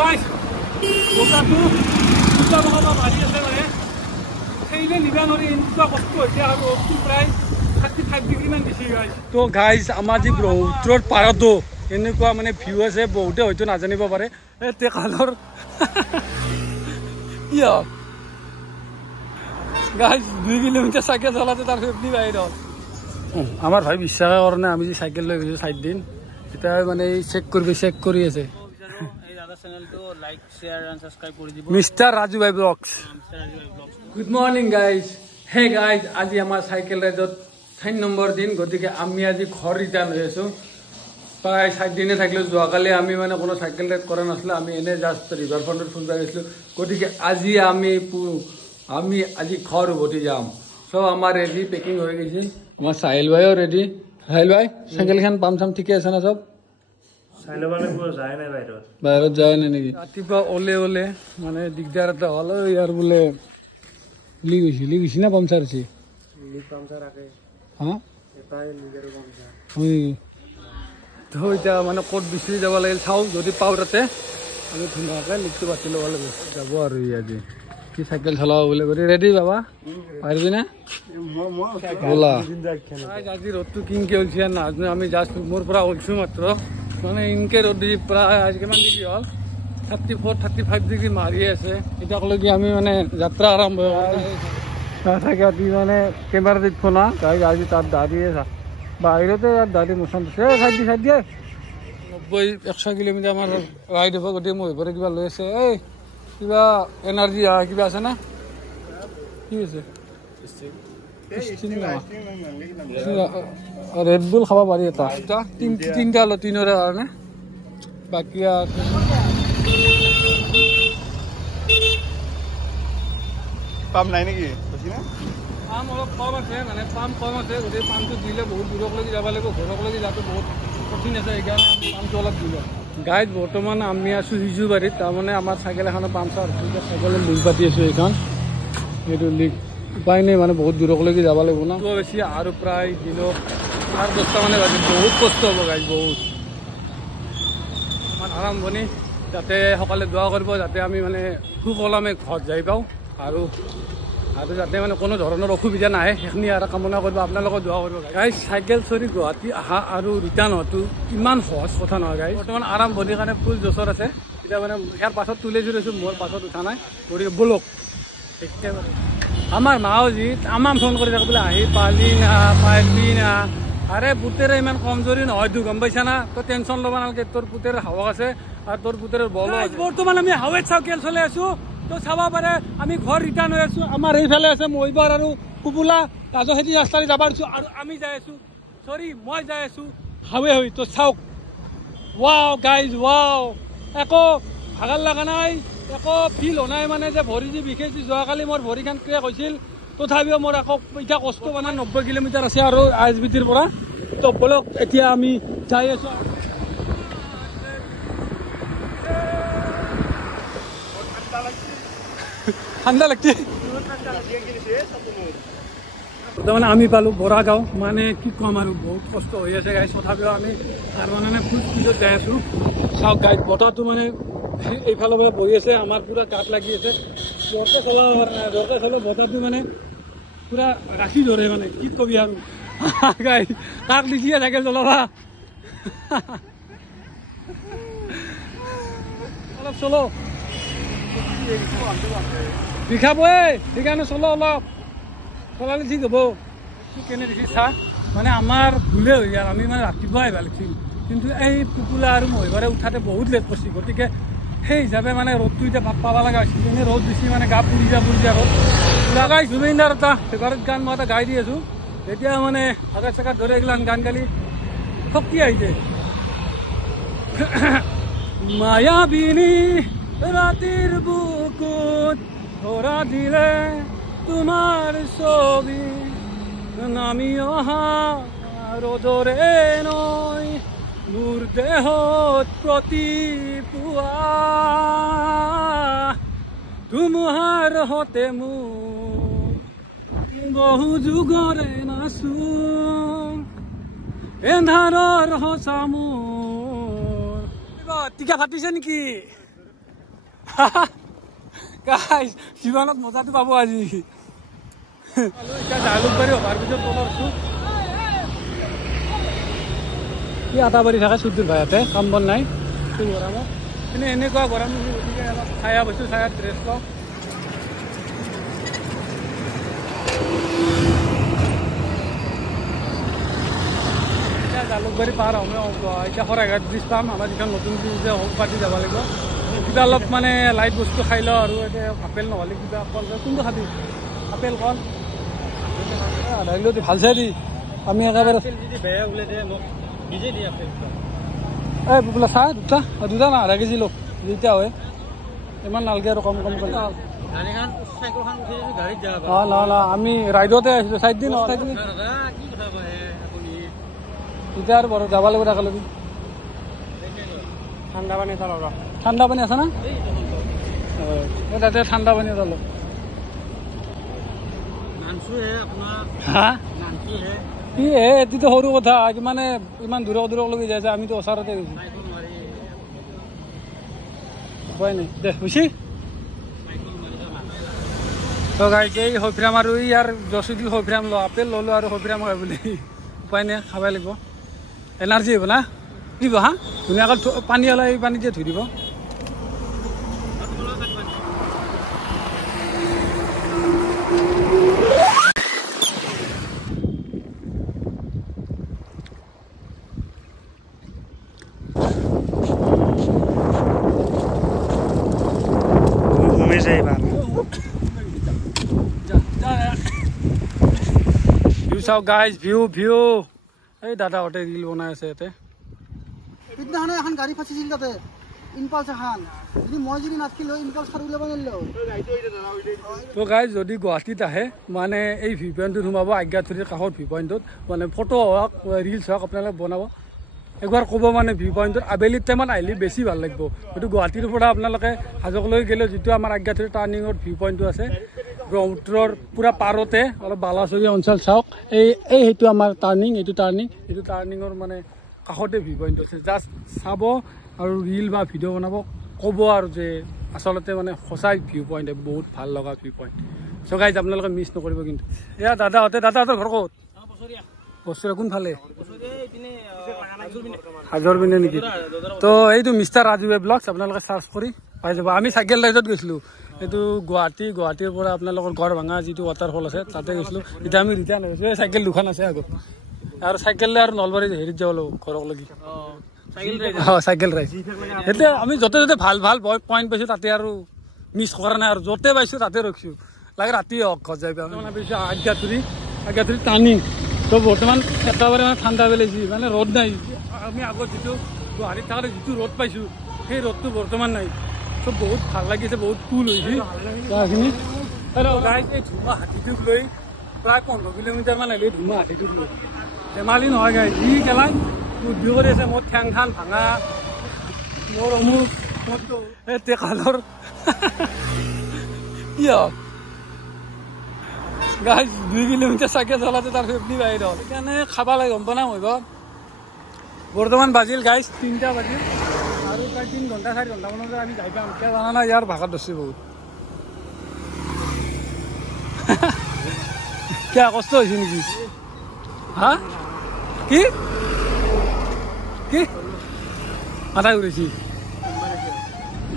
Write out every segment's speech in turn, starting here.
গাইছ বতাহটো দুটা বগা মাৰি আছে মানে সেইলে নিবা নোৱাৰি এনেকুৱা কষ্ট হৈছে আৰু ৰ'দটো প্ৰায় 35 ডিগ্ৰী মান দিছে গাইছ তো গাইছ আমাৰ যি ব্ৰহ্মপুত্ৰৰ পাৰতো এনেকুৱা মানে ভিউ আছে বহুতে হয়তো নাজানিব পাৰে এই টেকালৰ কি গাইছ 2 কিলোমিটাৰ চাইকেল চলাতে তাৰ ফেফনি বাহিৰ হ'ল আমাৰ ভাই বিশ্বাস কৰা নাই আমি যে চাইকেল লৈ গৈছোঁ 4 দিন এতিয়া মানে চেক কৰি আছে এই দাদা চেনেলটো লাইক শেয়াৰ এণ্ড সাবস্ক্ৰাইব কৰি দিব মিস্টাৰ ৰাজু ভাই blogs good morning guys hey guys আজি আমাৰ চাইকেল ৰাইডত 3 নম্বৰ দিন গতিকে আমি আজি ঘৰ ৰিটাৰ্ণ হৈ আছোঁ প্ৰায় 4 দিনে থাকিলোঁ যোৱাকালি আমি মানে কোনো চাইকেল ৰাইড কৰা নাছিলোঁ আমি এনে জাষ্ট ৰিভাৰ ফ্ৰণ্টত ফুৰিব গৈছিলোঁ গতিকে আজি আমি আজি ঘৰ উভতি যাম চব আমাৰ ৰেডি পেকিং হৈ গৈছে আমাৰ সাহিল ভাইও ৰেডি সাহিল ভাই চাইকেলখন পাম চাম ঠিকে আছে না চব বাহিৰত যায় নাই নেকি ৰাতিপুৱা ওলে মানে দিগদাৰ এটা হ'ল ইয়াৰ বোলে লিগৈছি না পামচাৰ হৈছে এতিয়া মানে ক'ত বিচাৰি যাব লাগিল চাওঁ যদি পাওঁ তাতে আমি ধুনীয়াকৈ লিগটো বাছি ল'ব লাগিব যাব আৰু আজি কি চাইকেল চলাব বুলি কৰি ৰেডি বাবা পাৰিবি না ব'লা আজি ৰ'দটো কিনকে ওলছি নাজানো আমি জাষ্ট মোৰ পৰা ওলছোঁ মাত্ৰ মানে ইনকে ৰ'দ দি প্ৰায় আজি কিমান ডিগ্ৰী হ'ল 34-35 ডিগ্ৰী মাৰি আছে এতিয়ালৈকে আমি মানে যাত্ৰা আৰম্ভ থাকে মানে কেমেৰা দেখব না আজি তাত দাঁড়িয়ে বাহিৰতে ইয়াত দাঁড়ি মোচন দিছে চাইড দিয়ে 90-100 কিলোমিটাৰ আমাৰ ৰাইড হ'ব গতিকে মোৰ ঘৰে কিবা লৈ আছে এই কিবা এনাৰ্জি কিবা আছে না কি আছে ৰেড বুল খাব পাৰি এটা তিনিটা ল 3ৰে কাৰণে বাকী পাম নাই নেকি পাম অলপ কম আছে মানে পাম কম আছে গতিকে পামটো দিলে বহুত দূৰলৈকে যাব লাগিব ঘৰলৈকে যাওঁতে বহুত কঠিন আছে সেইকাৰণে আমি পামটো অলপ দিলোঁ গাইড বৰ্তমান আমি আছোঁ সিজুবাৰীত তাৰমানে আমাৰ চাইকেল এখনৰ পামচাৰ হৈছে চাইকেলৰ লিক পাতি আছোঁ এইখন এইটো লিক উপায় নাই মানে বহুত দূৰলৈকে যাব লাগিব না বেছি আৰু প্ৰায় দিনত 10টা মানে বাজি বহুত কষ্ট হ'ব গাইজ বহুত আমাৰ আৰম্ভণি যাতে সকলোৱে দোৱা কৰিব যাতে আমি মানে সুকলমে ঘৰত যাই পাওঁ আৰু যাতে মানে কোনো ধৰণৰ অসুবিধা নাহে সেইখিনি আৰু কামনা কৰিব আপোনালোকক দোৱা কৰিব গাইজ চাইকেল চৰি গুৱাহাটী অহা আৰু ৰিটাৰ্ণ হোৱাটো ইমান সহজ কথা নহয় গাইজ বৰ্তমান আৰম্ভণিৰ কাৰণে ফুল জোচৰ আছে এতিয়া মানে ইয়াৰ পাছত তুলি জুৰিছোঁ মোৰ পাছত উঠা নাই গতিকে ব'লক একেবাৰে আমাৰ মাও যি আমাক ফোন কৰি থাকে বোলে আহি পালি না আৰে পুতেৰে ইমান কমজোৰি নহয়তো গম পাইছা না তই টেনশ্যন ল'ব নালাগে তোৰ পুতেৰ হাৱক আছে আৰু তোৰ পুতেৰ বল বৰ্তমান আমি হাৱেত চাইকেল চলাই আছোঁ তো চাব পাৰে আমি ঘৰ ৰিটাৰ্ণ হৈ আছোঁ আমাৰ এইফালে আছে মহিবাৰ আৰু কুবুলা ৰাজখেতি ৰাস্তাৰে যাব দিছোঁ আৰু আমি যাই আছোঁ মই যাই আছোঁ হাৱে হৈ তো চাওক ৱাও গাইজ ৱাও একো ভাগাৰ লগা নাই একো ফিল হোৱা নাই মানে যে ভৰি যি বিশেষ যোৱাকালি মোৰ ভৰিখন ক্ৰেক হৈছিল তথাপিও মোৰ আকৌ এতিয়া কষ্ট মানে 90 কিলোমিটাৰ আছে আৰু ISBTৰ পৰা তো বলক এতিয়া আমি যাই আছোঁ ঠাণ্ডা লাগছে তাৰমানে আমি পালোঁ বৰাগাঁও মানে কি ক'ম আৰু বহুত কষ্ট হৈ আছে গাইজ তথাপিও আমি আৰু মানে ফুল স্পীডত যাই আছোঁ চাওক গাইজ বতাহটো মানে এইফালৰ পৰা বহি আছে আমাৰ পুৰা গাত লাগি আছে জোৰকে চলাব পৰা নাই জোৰকে চলাব বতাহটো মানে পুৰা ৰাখি ধৰে মানে কি কবি আৰু গাইজ কাক দিছিয়ে চাইকেল চলাবা অলপ চলো বিষাব সেইকাৰণে চলো অলপ চলালে ঠিক হ'ব কি কেনে দেখি চা মানে আমাৰ ভুলে হৈ গ'ল আমি মানে ৰাতিপুৱা আহিব লাগিছিল কিন্তু এই পুকুলা আৰু মহিবাৰে উঠাতে বহুত লেট কৰিছে গতিকে সেই হিচাপে মানে ৰ'দটো এতিয়া পাব লগা হৈছিল এনেই ৰ'দ বেছি মানে গা পুৰি যা ৰ'দ লগাই জুবিনদাৰ এটা ফেভাৰেট গান মই এটা গাই দি আছোঁ এতিয়া মানে আগাৰ চাগাত ধৰে এইগিলান গান গালি শক্তি আহিছে মায়াবিনী ৰাতিৰ বুকুত ধৰা দিলে তোমাৰ ছবি নামি অহা ৰ'দৰে নৈ মোৰ দেহত প্ৰতিপুৱা ধুমুহাৰ হতে মোৰ বহু যুগৰে নাচো এন্ধাৰৰ সঁচা মোৰ টিকা ফাটিছে নেকি গাইজ জীৱনত মজাটো পাব আজি এতিয়া জালুকবাৰী অভাৰ ব্ৰিজৰ তলৰছো কি আটা বাঢ়ি থাকে চুদ্দুৰ ভাই ইয়াতে কাম বন নাই গৰমত কিন্তু এনেকুৱা গৰম গতিকে অলপ ছায়া বস্তু ছায়াত ড্ৰেছ লওঁ এতিয়া জালুকবাৰী পাৰ হ'ম এতিয়া শৰাইঘাট ব্ৰিজ পাম আমাৰ যিখন নতুন ব্ৰিজ যে পাতি যাব লাগিব কিবা অলপ মানে লাইট বস্তু খাই লওঁ আৰু এতিয়া আপেল নহ'লে কিবা কল কোনটো খাবি আপেল কল ভাল চাই দি আমি একেবাৰে এই বোলে চাহ দুটা না আধা কেজি লওক দুইটা হয় ইমান নালাগে আৰু কম কম কৰি আমি ৰাইডতে আহিছোঁ চাই দিন এতিয়া আৰু বাৰু যাব লাগিব একেলগে ঠাণ্ডা পানী এটা লগা ঠাণ্ডা পানী আছে না তাতে ঠাণ্ডা পানী এটা লওক হা কি এইটোতো সৰু কথা মানে ইমান দূৰলৈকে যাই আছে আমিতো ওচৰতে গৈছোঁ উপায় নাই দে বুজি তো গাইজ এই সফিৰাম আৰু ইয়াৰ জচুদি সফিৰাম ল আপেল ল'লোঁ আৰু সফিৰাম খাই বুলি উপায় নাই খাবই লাগিব এনাৰ্জি হ'ব না দিব হা ধুনীয়াকৈ পানী ওলাই এই পানী দিয়ে ধুই দিব চাওক গাইজ ভিউ এই দাদাহঁতে ৰিল বনাই আছে ইয়াতে সিদিনাখনে এখন গাড়ী ফাঁচিছিল তাতে ইনপালছ এখন যদি মই যদি নাথাকিলো ইনপালছ খাৰ উলিয়াব নোৱাৰিলো তো গাইজ যদি গুৱাহাটীত আহে মানে এই ভিউ পইণ্টটোত সোমাব আজ্ঞাথুৰিৰ কাষৰ ভিউ পইণ্টটোত মানে ফটো হওক ৰিলছ হওক আপোনালোকে বনাব একবাৰ ক'ব মানে ভিউ পইণ্টত আবেলি টাইমত আহিলে বেছি ভাল লাগিব সেইটো গুৱাহাটীৰ পৰা আপোনালোকে হাজকলৈ গ'লে যিটো আমাৰ আজ্ঞাথুৰি টাৰ্ণিঙত ভিউ পইণ্টটো আছে ব্ৰহ্মপুত্ৰৰ পূৰা পাৰতে অলপ বালাচৰীয়া অঞ্চল চাওক সেইটো আমাৰ এইটো টাৰ্ণিঙৰ মানে কাষতে ভিউ পইণ্ট আছে জাষ্ট চাব আৰু ৰিল বা ভিডিঅ' বনাব ক'ব আৰু যে আচলতে মানে সঁচাই ভিউ পইণ্ট বহুত ভাল লগা ভিউ পইণ্ট চ' গাইজ আপোনালোকে মিছ নকৰিব কিন্তু এয়া দাদাহঁতৰ ঘৰ ক'ত বস্তুৰে কোনফালে হাজৰ পিনে নেকি তো এইটো মিষ্টাৰ ৰাজু ব্লগছ আপোনালোকে চাৰ্চ কৰি পাই যাব আমি চাইকেল ৰাইডত গৈছিলোঁ এইটো গুৱাহাটীৰ পৰা আপোনালোকৰ গড় ভাঙা যিটো ৱাটাৰফল আছে তাতে গৈছিলোঁ এতিয়া আমি ৰিটাৰ্ণ হৈছোঁ এই চাইকেল দুখন আছে আগত আৰু চাইকেল আৰু নলবাৰী হেৰিত যাব লাগিব ঘৰক লাগি চাইকেল ৰাইড এতিয়া আমি য'তে ভাল পইণ্ট পাইছোঁ তাতে আৰু মিছ কৰা নাই আৰু য'তে পাইছোঁ তাতে ৰখিছোঁ লাগে ৰাতি হওক ঘৰত যাই পাইছোঁ আজ্ঞাথুৰি টাৰ্ণিং তো বৰ্তমান একেবাৰে মানে ঠাণ্ডা পেলাইছে মানে ৰ'দ নাই আমি আগত যিটো গুৱাহাটীত থাকোঁতে যিটো ৰ'দ পাইছোঁ সেই ৰ'দটো বৰ্তমান নাই চব বহুত ভাল লাগিছে বহুত কুল হৈছে সেইখিনি আৰু গাইজ এই ধুমা হাতীটোক লৈ প্ৰায় 15 কিলোমিটাৰমান আহিলে ধুমা হাতীটোক লৈ ধেমালি নহয় গাইজ যি গেলাই বুদ্ধি কৰি আছে মোৰ ঠেং খান ভাঙা মোৰ অমুক এই টেকালৰ কি হওক গাইজ 2 কিলোমিটাৰ চাইকেল চলাতে তাৰ ফেফলি বাহিৰ হ'ল সেইকাৰণে খাব লাগে গম পোৱা মই বৰ্তমান বাজিল গাইজ 3টা বাজিল আৰু প্ৰায় 3 ঘণ্টা 4 ঘণ্টামানতে আমি যাই পাম কিয় জানা নাই ইয়াৰ ভাষাত ধৰিছে বহুত কিয় কষ্ট হৈছে নেকি হা কি আধা ঘূৰিছি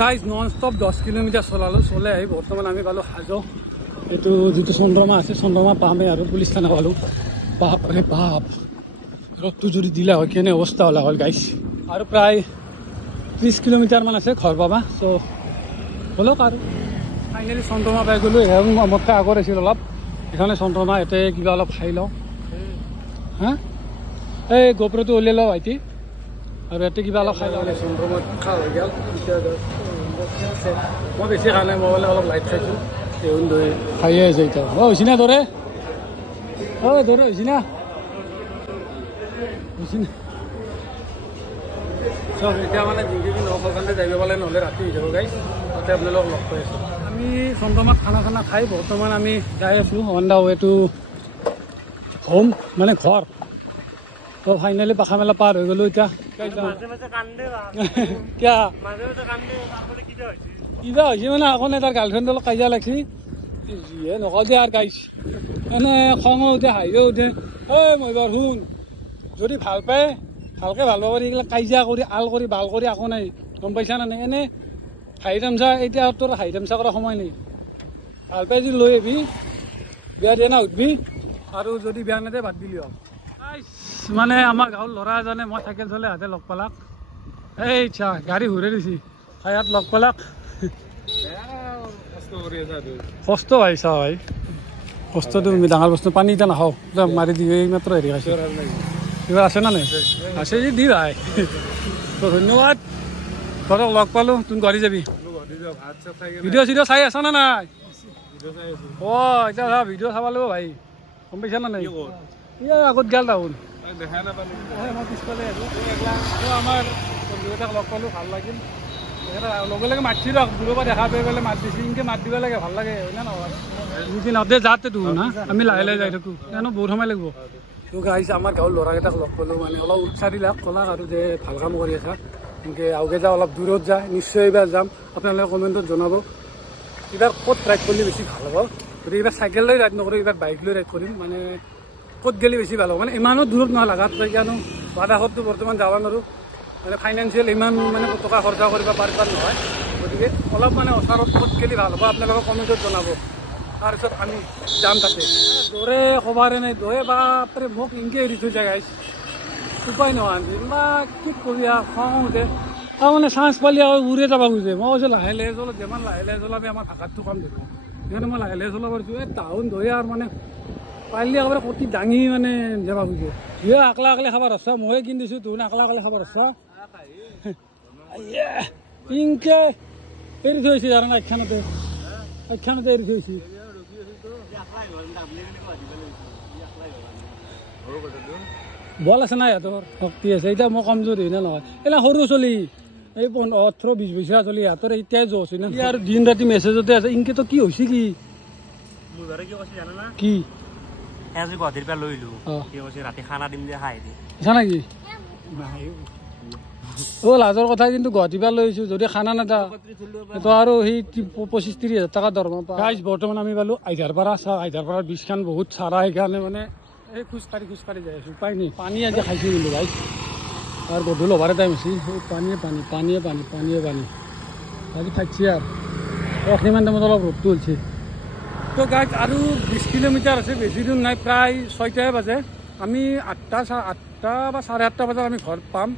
গাইজ নন ষ্টপ 10 কিলোমিটাৰ চলাই আহি বৰ্তমান আমি পালোঁ হাজো এইটো যিটো চন্দ্ৰমা আছে চন্দ্ৰমা পামেই আৰু পুলিচ থানা পালোঁ বাপৰে বাপ ৰ'দটো যদি দিলা হয় কেনে অৱস্থা হ'লা হ'ল গাইজ আৰু প্ৰায় 30 কিলোমিটাৰমান আছে ঘৰ পাবা চ' হ'লক আৰু ফাইনেলি চন্দ্ৰমা পাই গ'লোঁ মোতকৈ আগত আছিল অলপ এইখনে চন্দ্ৰমা ইয়াতে কিবা অলপ খাই লওঁ হা এই গোপ্ৰটো উলিয়াই লওঁ ভাইটি আৰু ইয়াতে কিবা অলপ খাই লওঁ চন্দ্ৰমা খা হৈ গ'ল মই বেছি খোৱা নাই মই বোলে অলপ লাইট খাইছোঁ খাইয়ে আছে এতিয়া হৈছে না দৰে হৈছে না চব এতিয়া মানে জিন্দেগী নৌকানে যাই পালে নহ'লে ৰাতি হৈ যাব গাইজ তাতে আপোনালোকক লগ পাই আছোঁ আমি চন্দ্ৰমাত খানা খাই বৰ্তমান আমি যাই আছোঁ on the way to home মানে ঘৰ তো ফাইনেলি পাখা মেলা পাৰ হৈ গ'লোঁ এতিয়া কিয় কিবা হৈছে মানে আকৌ তাৰ গাৰ্লফ্ৰেণ্ডৰ লগত কাজিয়া লাগছি যিয়ে নকওঁ দে আৰু গাইছ মানে খঙো উঠে হাঁহিও উঠে ঐ মই বাৰু শুন যদি ভাল পায় ভালকৈ ভাল পাব পাৰি এইগিলা কাজিয়া কৰি আল কৰি ভাল কৰি একো নাই গম পাইছা নে নাই এনেই হাঁহি তামচা এতিয়া তোৰ হাঁহি তামচা কৰা সময় নেকি ভাল পাই যদি লৈ আহিবি বেয়া দিয়ে না উঠবি আৰু যদি বেয়া নেদে বাদ দিলি হ'ল মানে আমাৰ গাঁৱৰ ল'ৰা এজনে মই চাইকেল চলাই হাতে লগ পালাক এই চা গাড়ী ঘূৰাই দিছি ইয়াত লগ পালাক কষ্ট পাইছা ভাই কষ্টটো ডাঙৰ বস্তু পানী এতিয়া নাখাওঁ মাৰি দি মাত্ৰ হেৰি খাইছোঁ কিবা আছে না নাই আছে যদি দি ভাই তো ধন্যবাদ ঘৰক লগ পালোঁ তুমি ঘূৰি যাবি ভিডিঅ' চিডিঅ' চাই আছা না নাই অঁ এতিয়া চা ভিডিঅ' চাব লাগিব ভাই গম পাইছা না নাই এই আগত গেল টাউন মই পিছফালে আছোঁ আমাৰ বন্ধু এটাক লগ পালোঁ ভাল লাগিল লগে লগে মাতছি ৰ দূৰৰ পৰা দেখা পাই পেলাই মাত দিছি এনেকৈ মাত দিব লাগে ভাল লাগে হয় না নহয় বুজি নাও দে যাতে তো না আমি লাহে লাহে যাই থাকোঁ জানো বহুত সময় লাগিব তোক আহিছে আমাৰ গাঁৱৰ ল'ৰাকেইটাক লগ পালোঁ মানে অলপ উৎসাহ দিলাক ক'লাক আৰু যে ভাল কাম কৰি আছা এনেকৈ আগে যা অলপ দূৰত যায় নিশ্চয় এইবাৰ যাম আপোনালোকে কমেণ্টত জনাব এইবাৰ ক'ত ৰাইড কৰিলে বেছি ভাল হ'ব গতিকে এইবাৰ চাইকেল লৈ ৰাইড নকৰোঁ এইবাৰ বাইক লৈ ৰাইড কৰিম মানে ক'ত গ'লে বেছি ভাল হ'ব মানে ইমানো দূৰত নহয় লাগাত তই কিয়নো বাদাসতটো বৰ্তমান যাব নোৱাৰোঁ মানে ফাইনেন্সিয়েল ইমান মানে টকা খৰচা কৰিব পাৰিব নহয় গতিকে অলপ মানে ওচৰত ক'ত গ'লে ভাল হ'ব আপোনালোকে কমেণ্টত জনাব তাৰপিছত আমি যাম তাতে দৌৰে খবৰে নাই দৌৰে বাপৰে মোক এনেকৈ এৰি থৈ যায় গাইছ উপায় নহয় বা কি কৰি খং উঠে তাৰমানে চান্স পালি আৰু উৰিয়ে যাব খুজে মই কৈছোঁ লাহে লাহে চলাত যিমান লাহে লাহে চলাবি আমাৰ ভাষাটো কম ধৰিব সেইকাৰণে মই লাহে লাহে চলাব পাৰিছোঁ এই টাউন ধৰি আৰু মানে পাৰিলে একেবাৰে কটি দাঙি মানে যাব খুজে সিয়ে আকলা আকলে খাব ৰচ্ছা ময়ে কিনি দিছোঁ তোৰ আকলা আকলে খাব ৰচ্ছা ইনকে এৰি থৈছে জানা একখানতে এৰি থৈছে বল আছে না সিহঁতৰ শক্তি আছে এতিয়া মই কমজোৰি নে নহয় এইলা সৰু চলি এই 18-20 বছৰীয়া চলি সিহঁতৰ এতিয়াই জোচ হয় না আৰু দিন ৰাতি মেছেজতে আছে ইনকেতো কি হৈছে কি কি গুৱাহাটীৰ পৰা লৈ লো ৰাতি খানা দিম যে খাই দি আছা নেকি অ' লাজৰ কথা কিন্তু গুৱাহাটীৰ পৰা লৈ আহিছোঁ যদি খানা নাদা তো আৰু সেই 25-30 হাজাৰ টকা দৰমহা পাওঁ গাইজ বৰ্তমান আমি পালোঁ আইধাৰপাৰা চাওঁ আইধাৰপাৰাৰ বীজখন বহুত চাৰা সেইকাৰণে মানে এই খোজকাঢ়ি যাই আছোঁ উপায় নাই পানী আজি খাইছোঁ কিন্তু গাইজ আৰু গধূলি অভাৰ টাইম হৈছে পানীয়ে পানী আজি খাইছে আৰু অকণমান টাইমত অলপ ৰ'দটো হৈছে তো গাইজ আৰু 20 কিলোমিটাৰ আছে বেছি দূৰ নাই প্ৰায় 6টাহে বাজে আমি 8টা বা 8:30 বজাত আমি ঘৰ পাম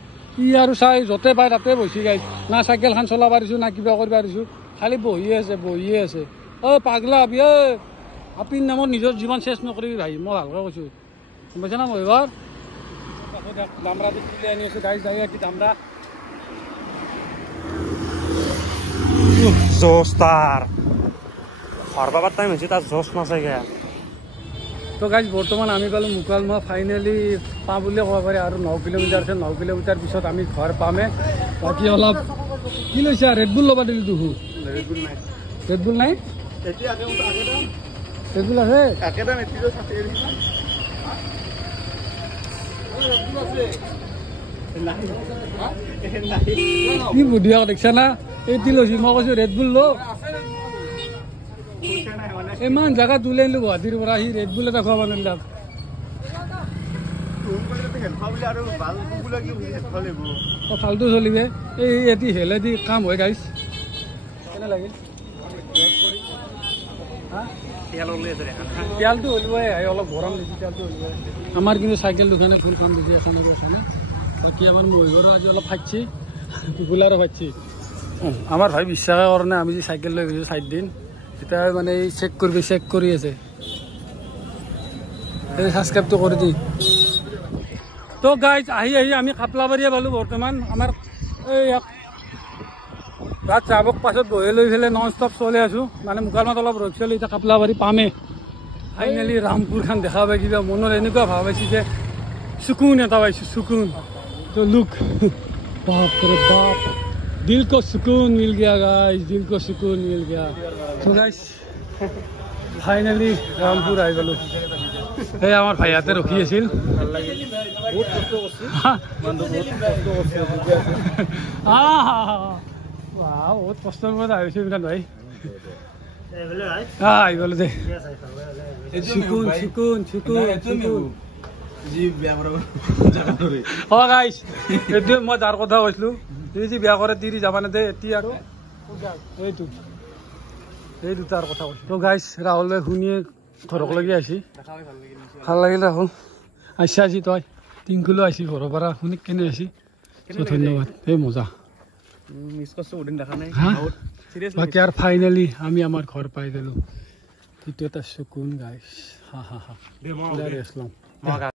ই আৰু চাই য'তে পাই তাতে বহি গাইছ না চাইকেলখন চলাব পাৰিছোঁ না কিবা কৰিব পাৰিছোঁ খালি বহিয়ে আছে অ' পাগলা আবি ঐ আপিৰ নামত নিজৰ জীৱন চেষ্ নকৰিবি ভাই মই ভালকৈ কৈছোঁ গম পাইছা না মই এইবাৰ দামৰাটো তুলি আনি আছোঁ গাইছ যাই কি দামৰা জোচ তাৰ ঘৰ পাবাৰ টাইম হৈছে তাৰ জোচ নাচাগে তো গাইজ বৰ্তমান আমি পালোঁ মুকালমুৱা ফাইনেলি পাওঁ বুলিয়ে ক'ব পাৰি আৰু 9 কিলোমিটাৰ আছে 9 কিলোমিটাৰ পিছত আমি ঘৰ পামে বাকী অলপ কি লৈছে ৰেডবুল ল'বা দিলোঁ দুহু ৰেডবুল নাই ৰেডবুল আছে কি বুদ্ধি দেখিছা না এইটি লৈছোঁ মই কৈছোঁ ৰেডবুল ল ইমান জেগা তুলি আনিলোঁ গুৱাহাটীৰ পৰা সি ৰেডবুল এটা খুৱাব নোৱাৰিলাক ফাল্টু চলিবে এই এটি হেলেদি কাম হয় গাইছ কেনে লাগিল তেলটো হলিবই অলপ গৰম দিছে তেলটো হলিবই আমাৰ কিন্তু চাইকেল দোকানে ফুল কাম দিছে এখন বাকী আমাৰ মহিঘৰো আজি অলপ ফাটছি টুকুলাৰো ফাটছি আমাৰ ভাই বিশ্বাসে কৰা নাই আমি যে চাইকেল লৈ গৈছোঁ 4 দিন এতিয়া মানে চেক কৰি আছে সাবস্ক্ৰাইবটো কৰি দি তো গাইজ আহি আমি কাপলাবাৰীয়ে পালোঁ বৰ্তমান আমাৰ এই ৰাত চাবক পাছত বহি লৈ পেলাই নন ষ্টপ চলি আছোঁ মানে মুকালমাত অলপ ৰ'দ চলি এতিয়া কাপলাবাৰী পামে ফাইনেলি ৰামপুৰখন দেখা পাই কিবা মনত এনেকুৱা ভাৱ পাইছে যে সুকুন এটা পাইছোঁ সুকুন তো লুক বাপৰে বাপ दिल को सुकून मिल गया गाइस दिल को सुकून मिल गया तो गाइस फाइनली रामपुर आई गलो এই আমার ভাইয়াতে রখি আছিল বহুত কষ্টৰ মূৰত আহিছোঁ বিৰাট ভাই আহি গ'লো দে চিকুন চিকুন চিকুন চিকুন অঁ গাইছ এইটোৱে মই যাৰ কথা কৈছিলোঁ এই যে বিয়া কৰে তিৰি যাবা নেদে এতিয়া আৰু এইটো এই দুটাৰ কথা কৈছোঁ তো গাইছ ৰাহুলে শুনিয়ে ঘৰকলৈকে আহিছি ভাল লাগিল ৰাহুল আহিছা আজি তই টিংকুলো আহিছি ঘৰৰ পৰা শুনি কেনে আহিছি ধন্যবাদ এই মজা বাকী আৰু ফাইনেলি আমি আমাৰ ঘৰ পাই গ'লো এইটো এটা চকুন গাইছ হা হা হা ৰেষ্ট লওঁ